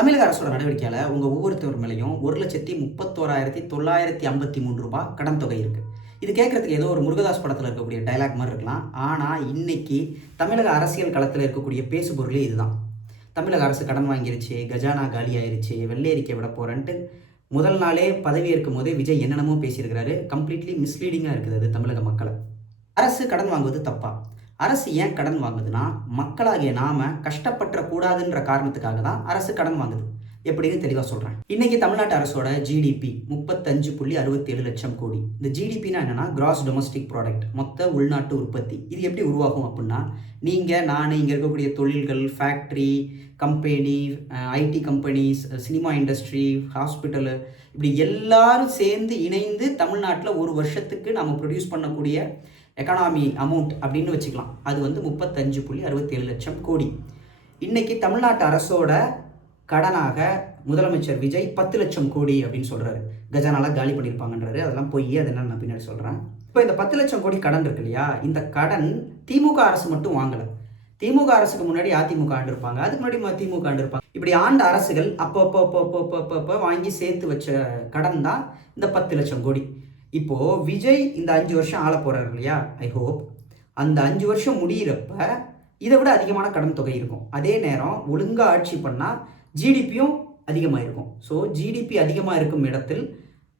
தமிழக அரசோட நடவடிக்கையால உங்க ஒவ்வொருத்தவர் மேலேயும் ரூ. 1,31,953 கடன் தொகை இருக்கு. இது கேட்கறதுக்கு ஏதோ ஒரு முருகதாஸ் படத்துல இருக்கக்கூடிய டயலாக் மாதிரி இருக்கலாம். ஆனா இன்னைக்கு தமிழக அரசியல் களத்துல இருக்கக்கூடிய பேசுபொருளே இதுதான். தமிழக அரசு கடன் வாங்கிருச்சு, கஜானா காலி ஆயிருச்சு, வெள்ளை அறிக்கை விட போறேன்ட்டு முதல் நாளே பதவியேற்கும் போதே விஜய் என்னென்னமோ பேசியிருக்கிறாரு. கம்ப்ளீட்லி மிஸ்லீடிங்கா இருக்குது அது தமிழக மக்களை. அரசு கடன் வாங்குவது தப்பா? அரசு ஏன் கடன் வாங்குதுன்னா, மக்களாகிய நாம கஷ்டப்பட்டுறக்கூடாதுன்ற காரணத்துக்காக தான் அரசு கடன் வாங்குது. எப்படின்னு தெளிவாக சொல்கிறேன். இன்னைக்கு தமிழ்நாட்டு அரசோட ஜிடிபி 35.67 லட்சம் கோடி. இந்த ஜிடிபினா என்னன்னா, கிராஸ் டொமஸ்டிக் ப்ராடக்ட், மொத்த உள்நாட்டு உற்பத்தி. இது எப்படி உருவாகும் அப்படின்னா, நீங்கள் நான் இங்கே இருக்கக்கூடிய தொழில்கள், factory, company, IT companies, cinema industry, hospital, இப்படி எல்லாரும் சேர்ந்து இணைந்து தமிழ்நாட்டில் ஒரு வருஷத்துக்கு நம்ம ப்ரொடியூஸ் பண்ணக்கூடிய எக்கானாமி அமௌண்ட் அப்படின்னு வச்சுக்கலாம். அது வந்து 35.67 லட்சம் கோடி. இன்னைக்கு தமிழ்நாட்டு அரசோட கடனாக முதலமைச்சர் விஜய் 10 லட்சம் கோடி அப்படின்னு சொல்கிறாரு. கஜானாலாம் காலி பண்ணியிருப்பாங்கன்றாரு. அதெல்லாம் போய் அதெல்லாம் நான் பின்னாடி சொல்கிறேன். இப்போ இந்த 10 லட்சம் கோடி கடன் இருக்கு இல்லையா, இந்த கடன் திமுக அரசு மட்டும் வாங்கலை. திமுக அரசுக்கு முன்னாடி அதிமுக ஆண்டு இருப்பாங்க, அதுக்கு முன்னாடி திமுக ஆண்டு இருப்பாங்க. இப்படி ஆண்ட அரசுகள் அப்போ வாங்கி சேர்த்து வச்ச கடன் தான் இந்த 10 லட்சம் கோடி. இப்போது விஜய் இந்த 5 வருஷம் ஆள போகிறார் இல்லையா, ஐ ஹோப் அந்த 5 வருஷம் முடிகிறப்ப இதை விட அதிகமான கடன் தொகை இருக்கும். அதே நேரம் ஒழுங்காக ஆட்சி பண்ணால் ஜிடிபியும் அதிகமாக இருக்கும். ஸோ ஜிடிபி அதிகமாக இருக்கும் இடத்தில்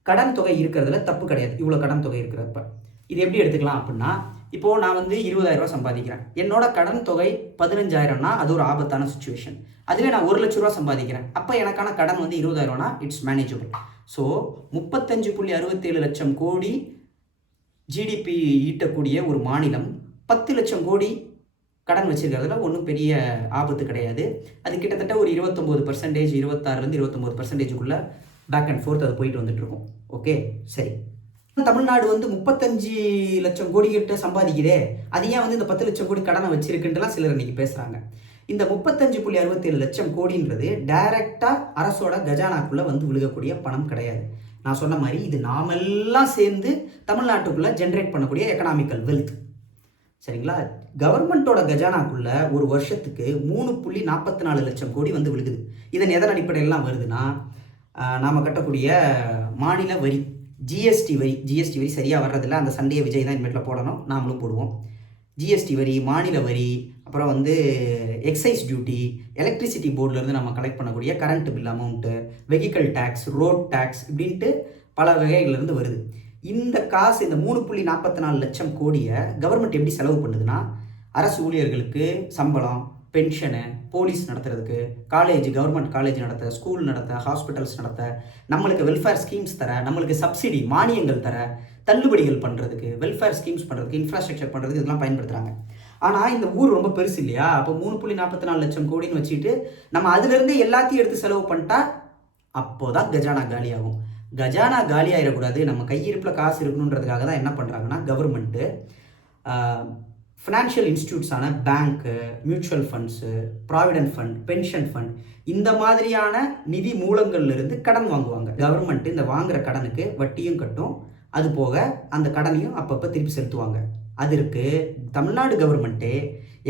கடன் தொகை இருக்கிறதுல தப்பு கிடையாது. இவ்வளோ கடன் தொகை இருக்கிறப்ப இது எப்படி எடுத்துக்கலாம் அப்படின்னா, இப்போது நான் வந்து 20,000 ரூபா சம்பாதிக்கிறேன், என்னோட கடன் தொகை 15,000னா அது ஒரு ஆபத்தான சுச்சுவேஷன். அதுவே நான் 1,00,000 ரூபா சம்பாதிக்கிறேன், அப்போ எனக்கான கடன் வந்து 20,000னா இட்ஸ் மேனேஜபிள். ஸோ 35.67 லட்சம் கோடி ஜிடிபி ஈட்டக்கூடிய ஒரு மாநிலம் 10 லட்சம் கோடி கடன் வச்சிருக்கிறதுல ஒன்றும் பெரிய ஆபத்து கிடையாது. அது கிட்டத்தட்ட ஒரு 29%, 26லேருந்து 29%க்குள்ளே பேக் அண்ட் ஃபோர்த் அது போயிட்டு வந்துட்டு இருக்கும். ஓகே, சரி. தமிழ்நாடு வந்து 35 லட்சம் கோடி கிட்ட சம்பாதிக்குதே, அது ஏன் வந்து இந்த 10 லட்சம் கோடி கடனை வச்சிருக்குன்ட்டுலாம் சிலர் இன்னைக்கு பேசுகிறாங்க. இந்த 35.67 லட்சம் கோடின்றது டைரக்டாக அரசோட கஜானாக்குள்ளே வந்து விழுகக்கூடிய பணம் கிடையாது. நான் சொன்ன மாதிரி இது நாமெல்லாம் சேர்ந்து தமிழ்நாட்டுக்குள்ளே ஜென்ரேட் பண்ணக்கூடிய எக்கனாமிக்கல் வெல்த். சரிங்களா? கவர்மெண்ட்டோட கஜானாக்குள்ளே ஒரு வருஷத்துக்கு 3.44 லட்சம் கோடி வந்து விழுகுது. இதன் எதன் அடிப்படையிலாம் வருதுன்னா, நாம் கட்டக்கூடிய மாநில வரி, ஜிஎஸ்டி வரி சரியாக வர்றதில்ல. அந்த சண்டையை விஜய் தான் இனிமேட்டில் போடணும், நாமளும் போடுவோம். ஜிஎஸ்டி வரி, மாநில வரி, அப்புறம் வந்து எக்ஸைஸ் டியூட்டி, எலக்ட்ரிசிட்டி போர்டிலேருந்து நம்ம கலெக்ட் பண்ணக்கூடிய current bill amount, vehicle tax, road tax, இப்படின்ட்டு பல வகைகள்லேருந்து வருது. இந்த காசு, இந்த 3.44 லட்சம் கோடியை கவர்மெண்ட் எப்படி செலவு பண்ணுதுன்னா, அரசு ஊழியர்களுக்கு சம்பளம், பென்ஷனு, போலீஸ் நடத்துறதுக்கு, காலேஜ், கவர்மெண்ட் காலேஜ் நடத்த, ஸ்கூல் நடத்த, ஹாஸ்பிட்டல்ஸ் நடத்த, நம்மளுக்கு வெல்ஃபேர் ஸ்கீம்ஸ் தர, நம்மளுக்கு சப்சிடி மானியங்கள் தர, தள்ளுபடிகள் பண்ணுறதுக்கு, வெல்ஃபேர் ஸ்கீம்ஸ் பண்ணுறதுக்கு, இன்ஃப்ராஸ்ட்ரக்சர் பண்ணுறதுக்கு இதெல்லாம் பயன்படுத்துகிறாங்க. ஆனால் இந்த ஊர் ரொம்ப பெருசு இல்லையா, அப்போ 3.44 லட்சம் கோடின்னு வச்சுட்டு நம்ம அதுலேருந்து எல்லாத்தையும் எடுத்து செலவு பண்ணிட்டா அப்போதான் கஜானா காலியாகும். கஜானா காலி ஆகிடக்கூடாது, நம்ம கையிருப்பில் காசு இருக்கணுன்றதுக்காக தான் என்ன பண்ணுறாங்கன்னா, கவர்மெண்ட்டு ஃபினான்ஷியல் இன்ஸ்டியூட்ஸான bank, mutual funds, provident fund, pension fund, இந்த மாதிரியான நிதி மூலங்கள்லேருந்து கடன் வாங்குவாங்க. கவர்மெண்ட்டு இந்த வாங்குகிற கடனுக்கு வட்டியும் கட்டும், அது போக அந்த கடனையும் அப்பப்போ திருப்பி செலுத்துவாங்க. அதற்கு தமிழ்நாடு கவர்மெண்ட்டே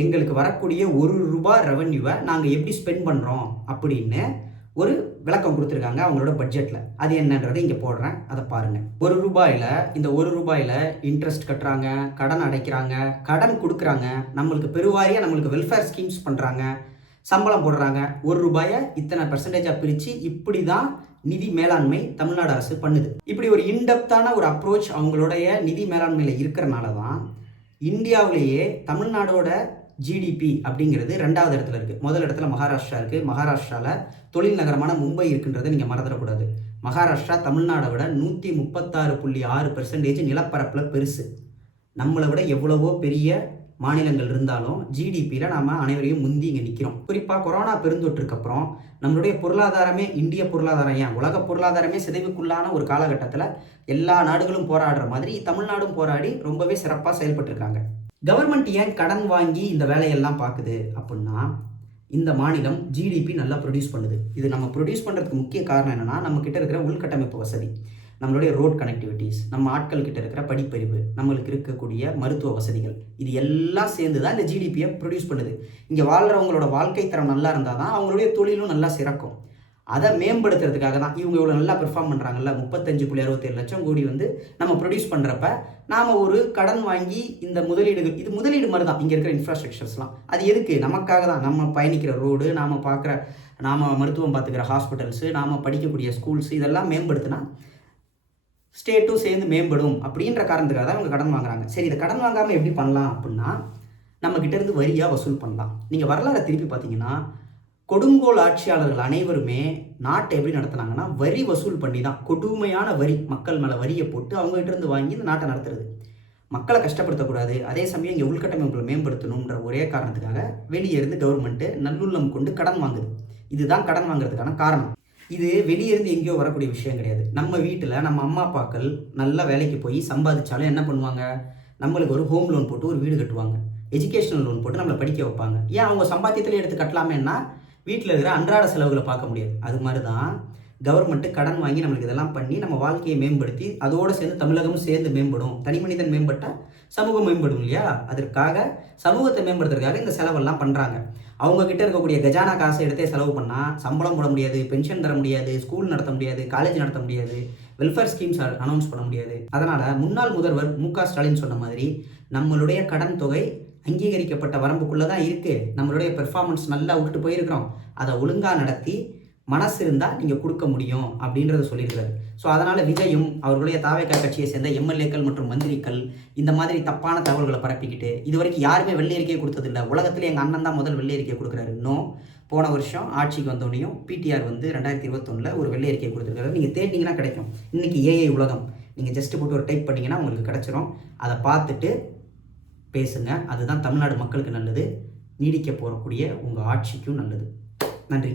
எங்களுக்கு வரக்கூடிய ₹1 ரெவன்யூவை நாங்கள் எப்படி ஸ்பெண்ட் பண்ணுறோம் அப்படின்னு ஒரு விளக்கம் கொடுத்துருக்காங்க அவங்களோட பட்ஜெட்டில். அது என்னன்றதை இங்கே போடுறேன், அதை பாருங்கள். இந்த ₹1 இன்ட்ரெஸ்ட் கட்டுறாங்க, கடன் அடைக்கிறாங்க, கடன் கொடுக்குறாங்க, நம்மளுக்கு பெருவாரியாக நம்மளுக்கு வெல்ஃபேர் ஸ்கீம்ஸ் பண்ணுறாங்க, சம்பளம் போடுறாங்க. ₹1 இத்தனை பெர்சன்டேஜாக பிரித்து இப்படி தான் நிதி மேலாண்மை தமிழ்நாடு அரசு பண்ணுது. இப்படி ஒரு இன்டெப்தான ஒரு அப்ரோச் அவங்களுடைய நிதி மேலாண்மையில் இருக்கிறனால தான் இந்தியாவிலேயே தமிழ்நாடோட ஜிடிபி அப்படிங்கிறது 2வது இடத்துல இருக்குது. முதல் இடத்துல மகாராஷ்டிரா இருக்குது. மகாராஷ்டிராவில் தொழில் நகரமான மும்பை இருக்குன்றதை நீங்கள் மறந்துடக்கூடாது. மகாராஷ்டிரா தமிழ்நாடை விட 136.6% நிலப்பரப்பில் பெருசு. நம்மளை விட எவ்வளவோ பெரிய மாநிலங்கள் இருந்தாலும் ஜிடிபியில் நாம் அனைவரையும் முந்தி இங்கே நிற்கிறோம். குறிப்பாக கொரோனா பெருந்தொற்றுக்கு அப்புறம் நம்மளுடைய பொருளாதாரமே, இந்திய பொருளாதாரம் ஏன் உலக பொருளாதாரமே சிதைவுக்குள்ளான ஒரு காலகட்டத்தில் எல்லா நாடுகளும் போராடுற மாதிரி தமிழ்நாடும் போராடி ரொம்பவே சிறப்பாக செயல்பட்டுருக்காங்க. கவர்மெண்ட் ஏன் கடன் வாங்கி இந்த வேலையெல்லாம் பார்க்குது அப்படின்னா, இந்த மாநிலம் ஜிடிபி நல்லா ப்ரொடியூஸ் பண்ணுது. இது நம்ம ப்ரொடியூஸ் பண்ணுறதுக்கு முக்கிய காரணம் என்னென்னா, நம்மக்கிட்ட இருக்கிற உள்கட்டமைப்பு வசதி, நம்மளுடைய ரோட் கனெக்டிவிட்டிஸ், நம்ம ஆட்கள் கிட்ட இருக்கிற படிப்பறிவு, நம்மளுக்கு இருக்கக்கூடிய மருத்துவ வசதிகள், இது எல்லாம் சேர்ந்து தான் இந்த ஜிடிபியை ப்ரொடியூஸ் பண்ணுது. இங்கே வாழ்கிறவங்களோட வாழ்க்கை தரம் நல்லா இருந்தால் தான் அவங்களுடைய தொழிலும் நல்லா சிறக்கும். அதை மேம்படுத்துறதுக்காக தான் இவங்க இவ்வளோ நல்லா பெர்ஃபார்ம் பண்ணுறாங்கல்ல. 35.67 லட்சம் கோடி வந்து நம்ம ப்ரொடியூஸ் பண்ணுறப்ப நாம் ஒரு கடன் வாங்கி இந்த முதலீடுகள், இது முதலீடு மாதிரி தான் இங்கே இருக்கிற இன்ஃப்ராஸ்ட்ரக்சர்ஸ்லாம். அது எதுக்கு? நமக்காக தான். நம்ம பயணிக்கிற ரோடு, நாம் மருத்துவம் பார்த்துக்கிற ஹாஸ்பிட்டல்ஸு, நாம் படிக்கக்கூடிய ஸ்கூல்ஸு, இதெல்லாம் மேம்படுத்தினா ஸ்டேட்டும் சேர்ந்து மேம்படும் அப்படின்ற காரணத்துக்காக தான் அவங்க கடன் வாங்குறாங்க. சரி, இதை கடன் வாங்காமல் எப்படி பண்ணலாம் அப்படின்னா, நம்மக்கிட்ட இருந்து வரியாக வசூல் பண்ணலாம். நீங்கள் வரலாறை திருப்பி பார்த்தீங்கன்னா, கொடுங்கோல் ஆட்சியாளர்கள் அனைவருமே நாட்டை எப்படி நடத்துனாங்கன்னா, வரி வசூல் பண்ணி தான். கொடுமையான வரி, மக்கள் மேலே வரியை போட்டு அவங்ககிட்ட இருந்து வாங்கி இந்த நாட்டை நடத்துறது. மக்களை கஷ்டப்படுத்தக்கூடாது, அதே சமயம் இங்கே உள்கட்டமைப்புகளை மேம்படுத்தணுன்ற ஒரே காரணத்துக்காக வெளியே இருந்து கவர்மெண்ட்டு நல்லுள்ளம் கொண்டு கடன் வாங்குது. இதுதான் கடன் வாங்குறதுக்கான காரணம். இது வெளியே இருந்து எங்கேயோ வரக்கூடிய விஷயம் கிடையாது. நம்ம வீட்டில் நம்ம அம்மா அப்பாக்கள் நல்லா வேலைக்கு போய் சம்பாதிச்சாலும் என்ன பண்ணுவாங்க? நம்மளுக்கு ஒரு ஹோம் லோன் போட்டு ஒரு வீடு கட்டுவாங்க, எஜுகேஷனல் லோன் போட்டு நம்மளை படிக்க வைப்பாங்க. ஏன்? அவங்க சம்பாத்தியத்தில் எடுத்து கட்டலாமேன்னா வீட்டில் இருக்கிற அன்றாட செலவுகளை பார்க்க முடியாது. அது மாதிரி தான் கவர்மெண்ட்டு கடன் வாங்கி நம்மளுக்கு இதெல்லாம் பண்ணி நம்ம வாழ்க்கையை மேம்படுத்தி அதோடு சேர்ந்து தமிழகமும் சேர்ந்து மேம்படும். தனி மனிதன் மேம்பட்டால் சமூகம் மேம்படும் இல்லையா? அதற்காக சமூகத்தை மேம்படுத்துறதுக்காக இந்த செலவெல்லாம் பண்ணுறாங்க. அவங்கக்கிட்ட இருக்கக்கூடிய கஜானா காசை எடுத்தே செலவு பண்ணால் சம்பளம் போட முடியாது, பென்ஷன் தர முடியாது, ஸ்கூல் நடத்த முடியாது, காலேஜ் நடத்த முடியாது, வெல்ஃபேர் ஸ்கீம்ஸ் அனௌன்ஸ் பண்ண முடியாது. அதனால் முன்னாள் முதல்வர் மு.க. ஸ்டாலின் சொன்ன மாதிரி நம்மளுடைய கடன் தொகை அங்கீகரிக்கப்பட்ட வரம்புக்குள்ளே தான் இருக்குது. நம்மளுடைய பெர்ஃபார்மன்ஸ் நல்லா விட்டுட்டு போயிருக்கிறோம், அதை ஒழுங்காக நடத்தி மனசு இருந்தால் நீங்கள் கொடுக்க முடியும் அப்படின்றத சொல்லியிருக்காரு. ஸோ அதனால் விஜயும் அவர்களுடைய தாவேகா கட்சியை சேர்ந்த எம்எல்ஏக்கள் மற்றும் மந்திரிகள் இந்த மாதிரி தப்பான தகவல்களை பரப்பிக்கிட்டு இது வரைக்கும் யாருமே வெள்ளை அறிக்கையை கொடுத்ததில்லை. உலகத்தில் எங்கள் அண்ணன் தான் முதல் வெள்ளை அறிக்கை கொடுக்குறாரு. இன்னும் போன வருஷம் ஆட்சிக்கு வந்தோடனையும் பிடிஆர் வந்து 2021 ஒரு வெள்ளை அறிக்கையை கொடுத்துருக்காரு. நீங்கள் தேடினீங்கன்னா கிடைக்கும். இன்றைக்கி ஏஐ உலகம், நீங்கள் ஜஸ்ட் போட்டு ஒரு டைப் பண்ணிங்கன்னா உங்களுக்கு கிடச்சிரும். அதை பார்த்துட்டு பேசுங்க. அதுதான் தமிழ்நாடு மக்களுக்கு நல்லது, நீடிக்க போகக்கூடிய உங்கள் ஆட்சிக்கும் நல்லது. நன்றி.